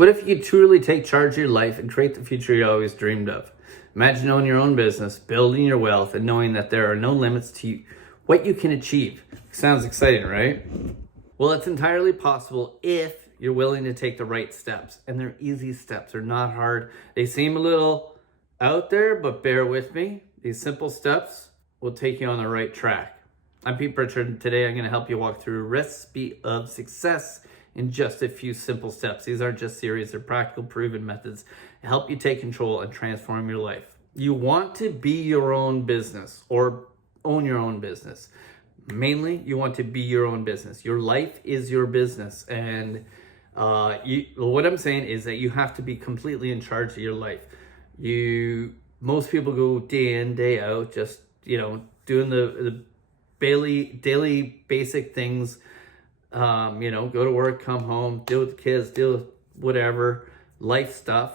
What if you could truly take charge of your life and create the future you always dreamed of? Imagine owning your own business, building your wealth, and knowing that there are no limits to what you can achieve. Sounds exciting, right? Well, it's entirely possible if you're willing to take the right steps. And they're easy steps. They're not hard. They seem a little out there, but bear with me. These simple steps will take you on the right track. I'm Pete Pritchard, and today I'm going to help you walk through a recipe of success in just a few simple steps. These aren't just theories, they're practical, proven methods to help you take control and transform your life. You want to be your own business or own your own business. Mainly, you want to be your own business. Your life is your business. And what I'm saying is that you have to be completely in charge of your life. Most people go day in, day out, just, doing the daily basic things. Go to work, come home, deal with the kids, deal with whatever, life stuff,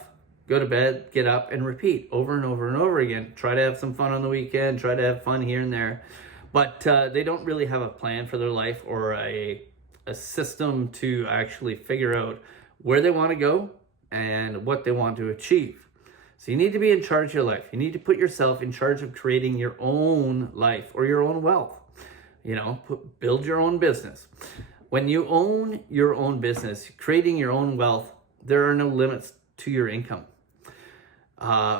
go to bed, get up, and repeat over and over and over again. Try to have some fun on the weekend, try to have fun here and there. But they don't really have a plan for their life or a system to actually figure out where they want to go and what they want to achieve. So you need to be in charge of your life. You need to put yourself in charge of creating your own life or your own wealth. Build your own business. When you own your own business, creating your own wealth, there are no limits to your income.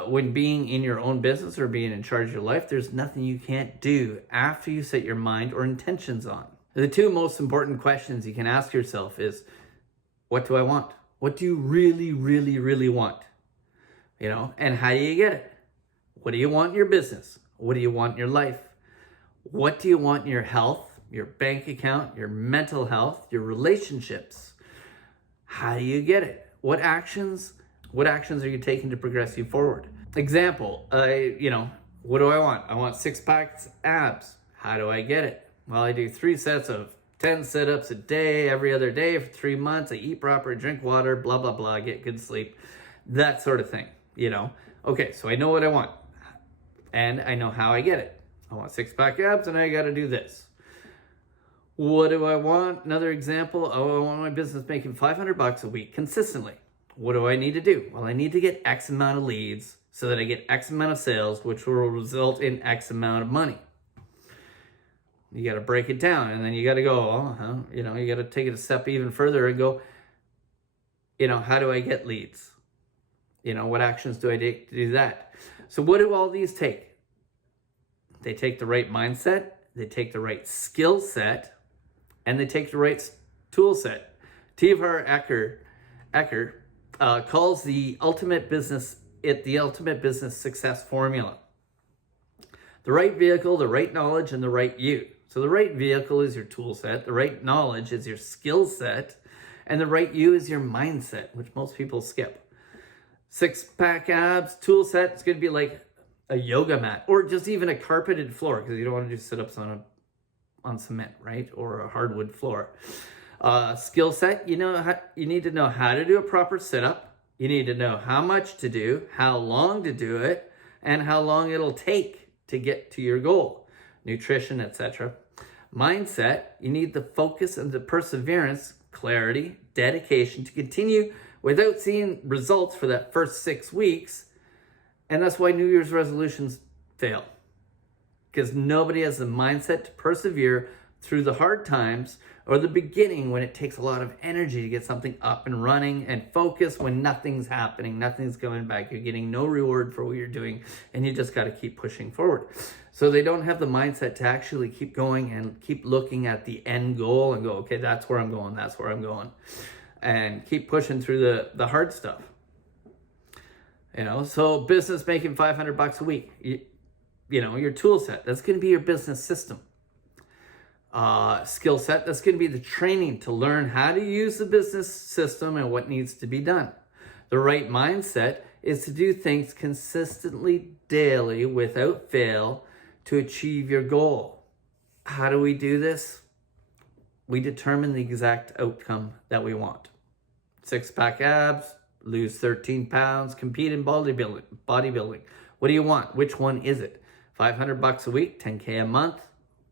When being in your own business or being in charge of your life, there's nothing you can't do after you set your mind or intentions on. The two most important questions you can ask yourself is, what do I want? What do you really, really, really want? And how do you get it? What do you want in your business? What do you want in your life? What do you want in your health, your bank account, your mental health, your relationships? How do you get it? What actions are you taking to progress you forward? Example, what do I want? I want 6-pack abs. How do I get it? Well, I do 3 sets of 10 sit-ups a day, every other day for 3 months. I eat proper, drink water, blah, blah, blah, get good sleep, that sort of thing, Okay, so I know what I want and I know how I get it. I want 6-pack abs and I got to do this. What do I want? Another example, I want my business making $500 a week consistently. What do I need to do? Well, I need to get X amount of leads so that I get X amount of sales, which will result in X amount of money. You got to break it down, and then you got to go, you got to take it a step even further and go, how do I get leads? What actions do I take to do that? So what do all these take? They take the right mindset, they take the right skill set, and they take the right tool set. T.V.R. Ecker calls the ultimate business success formula. The right vehicle, the right knowledge, and the right you. So the right vehicle is your tool set, the right knowledge is your skill set, and the right you is your mindset, which most people skip. 6-pack abs, tool set, it's going to be like a yoga mat or just even a carpeted floor, because you don't want to do sit-ups on cement, right? Or a hardwood floor. Skill set, you need to know how to do a proper sit-up. You need to know how much to do, how long to do it, and how long it'll take to get to your goal. Nutrition, etc. Mindset, you need the focus and the perseverance, clarity, dedication to continue without seeing results for that first 6 weeks. And that's why New Year's resolutions fail. Because nobody has the mindset to persevere through the hard times or the beginning when it takes a lot of energy to get something up and running, and focus when nothing's happening, nothing's going back. You're getting no reward for what you're doing, and you just got to keep pushing forward. So they don't have the mindset to actually keep going and keep looking at the end goal and go, okay, that's where I'm going, that's where I'm going. And keep pushing through the hard stuff. So business making $500 a week, your tool set, that's going to be your business system. Skill set, that's going to be the training to learn how to use the business system and what needs to be done. The right mindset is to do things consistently daily without fail to achieve your goal. How do we do this? We determine the exact outcome that we want. 6-pack abs, lose 13 pounds, compete in bodybuilding. What do you want? Which one is it? $500 a week, $10K a month,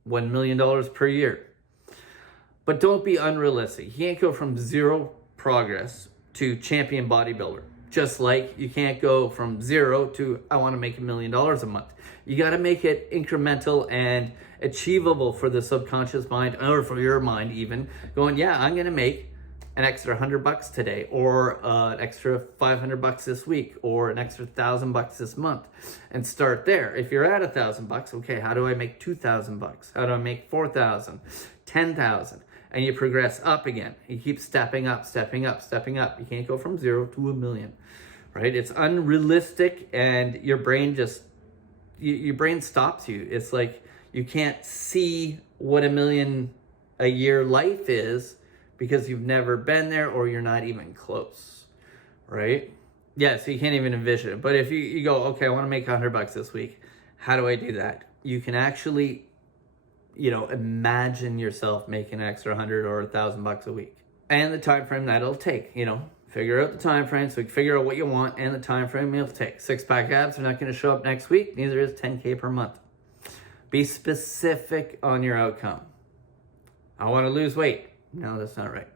$1 million per year. But don't be unrealistic. You can't go from zero progress to champion bodybuilder. Just like you can't go from 0 to I want to make $1 million a month. You got to make it incremental and achievable for the subconscious mind, or for your mind even, going, yeah, I'm going to make an extra $100 today, or an extra $500 this week, or an extra $1,000 this month, and start there. If you're at $1,000, okay, how do I make $2,000? How do I make 4,000, 10,000? And you progress up again. You keep stepping up, stepping up, stepping up. You can't go from 0 to $1 million, right? It's unrealistic, and your brain just, your brain stops you. It's like you can't see what $1 million a year life is because you've never been there, or you're not even close, right? Yeah, so you can't even envision it. But if you go, okay, I want to make $100 this week. How do I do that? You can actually, imagine yourself making an extra 100 or $1,000 a week, and the time frame that it'll take. Figure out the time frame, so you can figure out what you want and the time frame it'll take. 6-pack abs are not going to show up next week. Neither is 10K per month. Be specific on your outcome. I want to lose weight. No, that's not right.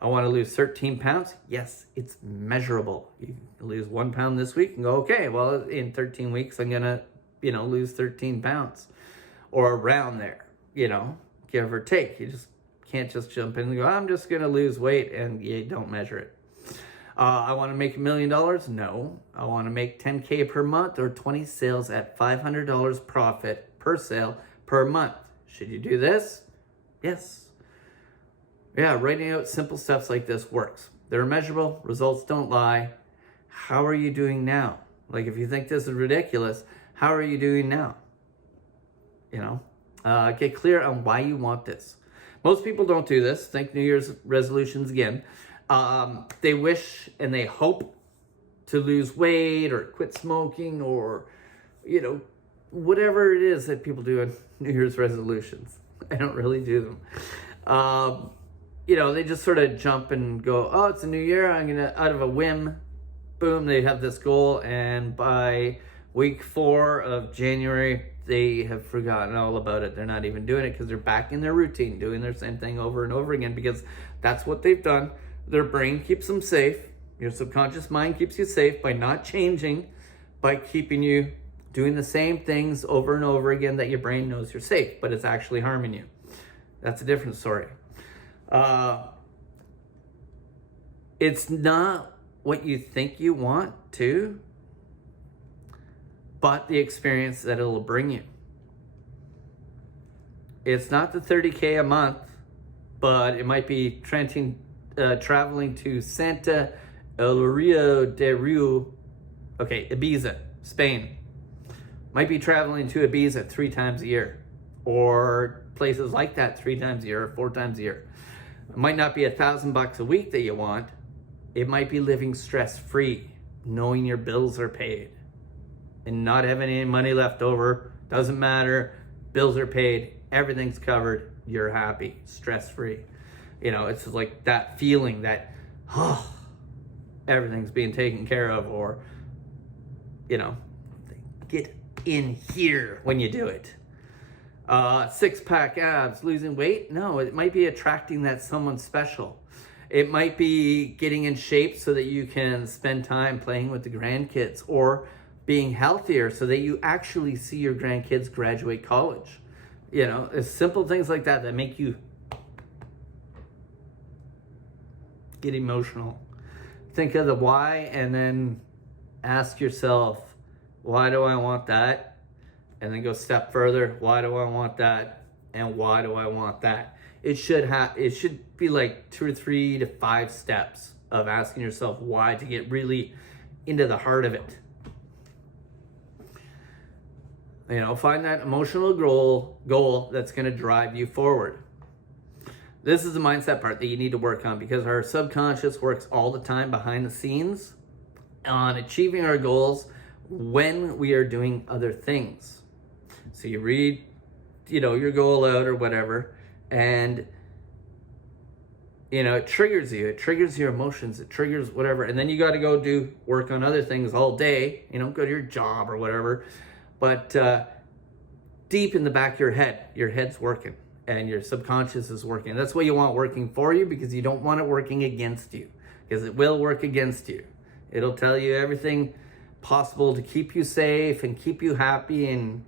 I want to lose 13 pounds. Yes, it's measurable. You lose 1 pound this week and go, okay, well, in 13 weeks, I'm going to, lose 13 pounds, or around there, give or take. You just can't just jump in and go, I'm just going to lose weight, and you don't measure it. I want to make $1 million. No, I want to make 10K per month, or 20 sales at $500 profit per sale per month. Should you do this? Yes. Yeah, writing out simple steps like this works. They're measurable. Results don't lie. How are you doing now? Like, if you think this is ridiculous, how are you doing now? Get clear on why you want this. Most people don't do this. Think New Year's resolutions again. They wish and they hope to lose weight, or quit smoking, or, whatever it is that people do on New Year's resolutions. I don't really do them. They just sort of jump and go, oh, it's a new year, I'm going to, out of a whim, boom, they have this goal, and by week 4 of January, they have forgotten all about it. They're not even doing it because they're back in their routine, doing their same thing over and over again, because that's what they've done. Their brain keeps them safe. Your subconscious mind keeps you safe by not changing, by keeping you doing the same things over and over again that your brain knows you're safe, but it's actually harming you. That's a different story. It's not what you think you want to, but the experience that it'll bring you. It's not the 30K a month, but it might be traveling to Santa El Rio de Rio, Ibiza, Spain. Might be traveling to Ibiza 3 times a year, or places like that 3 times a year, or 4 times a year. It might not be $1,000 a week that you want. It might be living stress-free, knowing your bills are paid, and not having any money left over. Doesn't matter. Bills are paid. Everything's covered. You're happy, stress-free. It's like that feeling that, everything's being taken care of, or, get in here when you do it. 6-pack abs, losing weight? No, it might be attracting that someone special. It might be getting in shape so that you can spend time playing with the grandkids, or being healthier so that you actually see your grandkids graduate college. It's simple things like that that make you get emotional. Think of the why, and then ask yourself, why do I want that? And then go a step further. Why do I want that? And why do I want that? It should be like 2 or 3 to 5 steps of asking yourself why, to get really into the heart of it. Find that emotional goal that's going to drive you forward. This is the mindset part that you need to work on, because our subconscious works all the time behind the scenes on achieving our goals when we are doing other things. So you read, your goal out or whatever, and, it triggers you. It triggers your emotions. It triggers whatever. And then you got to go do work on other things all day, go to your job or whatever. But deep in the back of your head's working, and your subconscious is working. That's what you want working for you, because you don't want it working against you. because it will work against you. It'll tell you everything possible to keep you safe and keep you happy and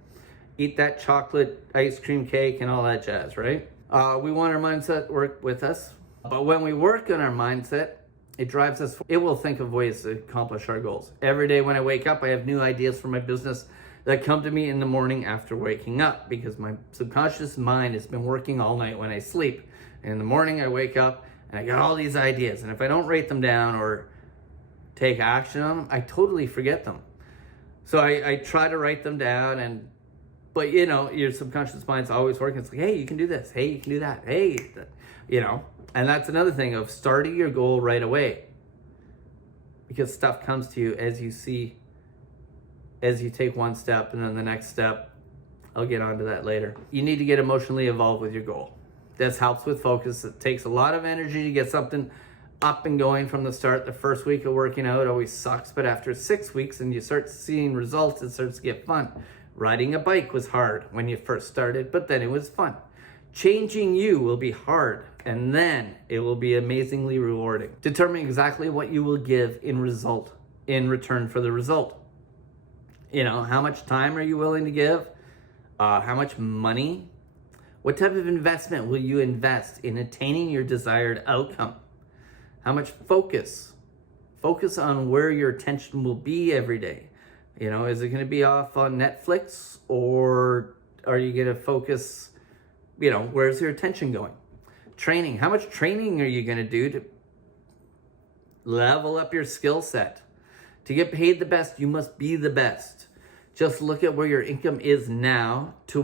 eat that chocolate ice cream cake and all that jazz, right? We want our mindset to work with us, but when we work on our mindset, it drives us. It will think of ways to accomplish our goals. Every day when I wake up, I have new ideas for my business that come to me in the morning after waking up, because my subconscious mind has been working all night when I sleep. And in the morning I wake up and I got all these ideas, and if I don't write them down or take action on them, I totally forget them. So I try to write them down, but you know, your subconscious mind's always working. It's like, hey, you can do this. Hey, you can do that. Hey, you know, and that's another thing of starting your goal right away, because stuff comes to you as you take one step and then the next step. I'll get onto that later. You need to get emotionally involved with your goal. This helps with focus. It takes a lot of energy to get something up and going from the start. The first week of working out always sucks, but after 6 weeks and you start seeing results, it starts to get fun. Riding a bike was hard when you first started, but then it was fun. Changing you will be hard, and then it will be amazingly rewarding. Determine exactly what you will give in return for the result. You know, how much time are you willing to give? How much money? What type of investment will you invest in attaining your desired outcome? How much focus? Focus on where your attention will be every day. You know, is it going to be off on Netflix, or are you going to focus, you know, where's your attention going? Training. How much training are you going to do to level up your skill set? To get paid the best, you must be the best. Just look at where your income is now to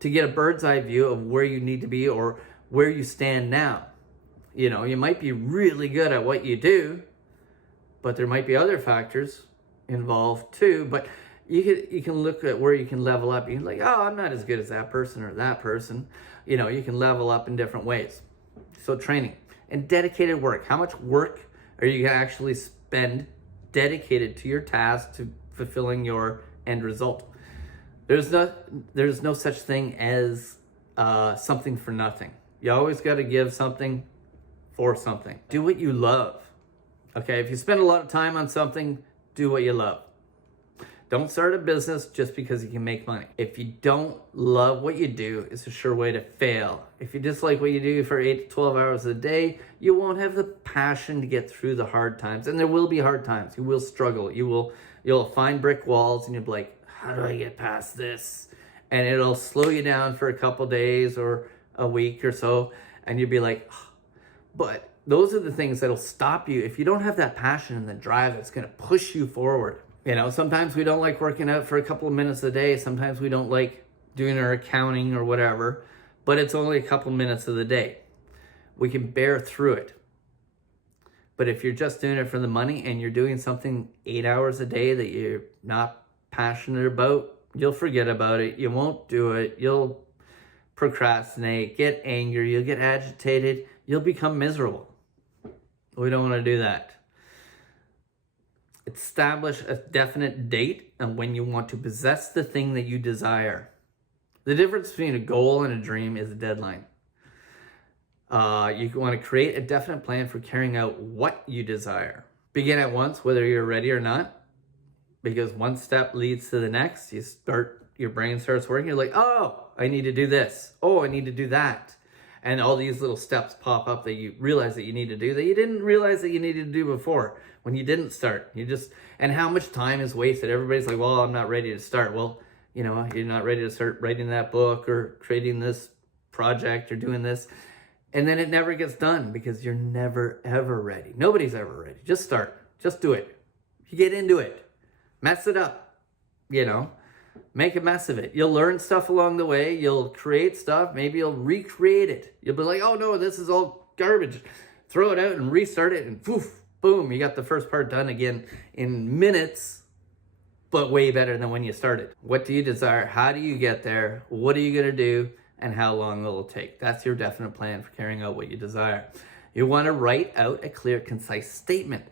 get a bird's eye view of where you need to be or where you stand now. You know, you might be really good at what you do, but there might be other factors involved too. But you can look at where you can level up. You can like, oh, I'm not as good as that person or that person. You know, you can level up in different ways. So training and dedicated work. How much work are you going to actually spend dedicated to your task, to fulfilling your end result? There's no such thing as something for nothing. You always got to give something for something. Do what you love. Okay, if you spend a lot of time on something, do what you love. Don't start a business just because you can make money. If you don't love what you do, it's a sure way to fail. If you dislike what you do for 8 to 12 hours a day, you won't have the passion to get through the hard times. And there will be hard times. You will struggle. You'll find brick walls and you'll be like, how do I get past this? And it'll slow you down for a couple days or a week or so. And you'll be like, oh. But those are the things that'll stop you if you don't have that passion and the drive that's going to push you forward. You know, sometimes we don't like working out for a couple of minutes a day. Sometimes we don't like doing our accounting or whatever, but it's only a couple minutes of the day. We can bear through it. But if you're just doing it for the money and you're doing something 8 hours a day that you're not passionate about, you'll forget about it. You won't do it. You'll procrastinate, get angry, you'll get agitated, you'll become miserable. We don't want to do that. Establish a definite date and when you want to possess the thing that you desire. The difference between a goal and a dream is a deadline. You want to create a definite plan for carrying out what you desire. Begin at once, whether you're ready or not, because one step leads to the next. Your brain starts working. You're like, oh, I need to do this. Oh, I need to do that. And all these little steps pop up that you realize that you need to do that you didn't realize that you needed to do before when you didn't start. And how much time is wasted. Everybody's like, well, I'm not ready to start. Well, you know, you're not ready to start writing that book or creating this project or doing this. And then it never gets done because you're never, ever ready. Nobody's ever ready. Just start. Just do it. You get into it. Mess it up. You know, make a mess of it. You'll learn stuff along the way. You'll create stuff. Maybe you'll recreate it. You'll be like, oh no, this is all garbage. Throw it out and restart it and poof, boom, you got the first part done again in minutes, but way better than when you started. What do you desire? How do you get there? What are you going to do? And how long will it take? That's your definite plan for carrying out what you desire. You want to write out a clear, concise statement.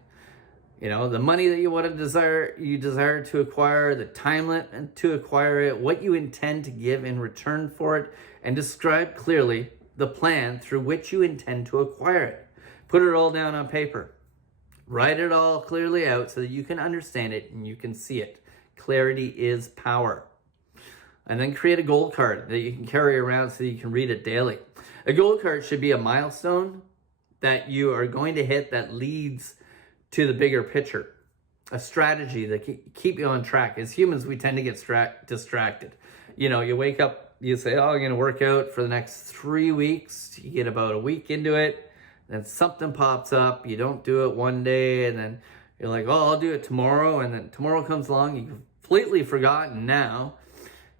You know, the money that you desire to acquire, the time limit to acquire it, what you intend to give in return for it, and describe clearly the plan through which you intend to acquire it. Put it all down on paper. Write it all clearly out so that you can understand it and you can see it. Clarity is power. And then create a goal card that you can carry around so that you can read it daily. A goal card should be a milestone that you are going to hit that leads to the bigger picture. A strategy that keep you on track. As humans, we tend to get distracted. You know, you wake up, you say, oh, I'm going to work out for the next 3 weeks. You get about a week into it. Then something pops up. You don't do it one day. And then you're like, oh, I'll do it tomorrow. And then tomorrow comes along. You've completely forgotten now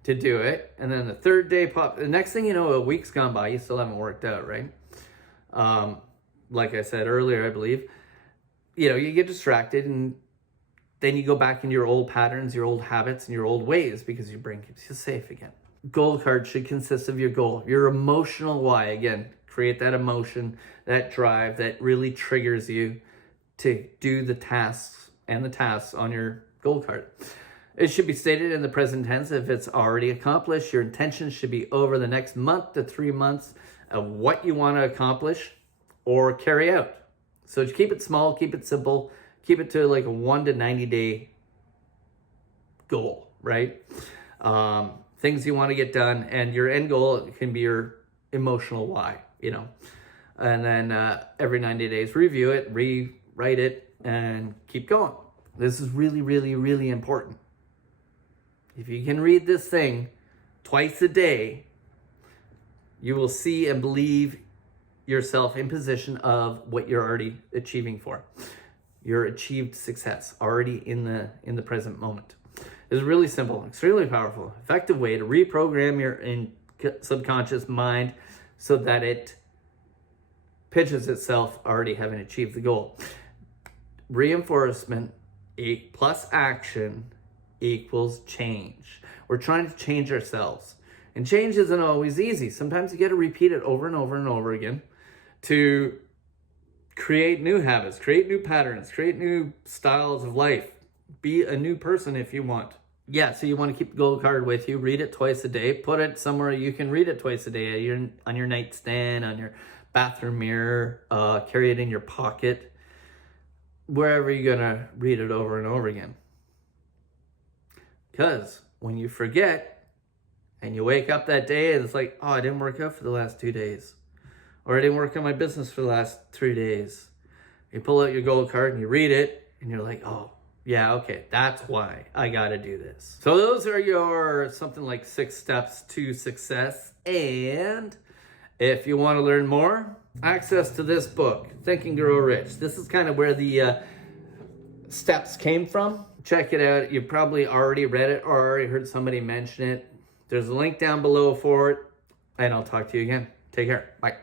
to do it. And then the third day the next thing you know, a week's gone by. You still haven't worked out, right? Like I said earlier, I believe, you know, you get distracted and then you go back into your old patterns, your old habits, and your old ways because your brain keeps you safe again. Goal card should consist of your goal, your emotional why. Again, create that emotion, that drive that really triggers you to do the tasks on your goal card. It should be stated in the present tense if it's already accomplished. Your intention should be over the next month to 3 months of what you want to accomplish or carry out. So keep it small, keep it simple, keep it to like a 1 to 90 day goal, right? Things you want to get done, and your end goal can be your emotional why, you know. And then every 90 days, review it, rewrite it, and keep going. This is really, really, really important. If you can read this thing twice a day, you will see and believe yourself in position of what you're already achieving for. Your achieved success already in the present moment. It's really simple, extremely powerful, effective way to reprogram your subconscious mind so that it pitches itself already having achieved the goal. Reinforcement plus action equals change. We're trying to change ourselves. And change isn't always easy. Sometimes you got to repeat it over and over and over again to create new habits, create new patterns, create new styles of life. Be a new person if you want. Yeah, so you want to keep the goal card with you. Read it twice a day. Put it somewhere you can read it twice a day. On your nightstand, on your bathroom mirror. Carry it in your pocket. Wherever you're going to read it over and over again. Because when you forget and you wake up that day and it's like, oh, I didn't work out for the last 2 days. Or I didn't work on my business for the last 3 days. You pull out your goal card and you read it and you're like, oh, yeah, okay, that's why I got to do this. So those are your something like 6 steps to success. And if you want to learn more, access to this book, Think and Grow Rich. This is kind of where the steps came from. Check it out. You probably already read it or already heard somebody mention it. There's a link down below for it. And I'll talk to you again. Take care. Bye.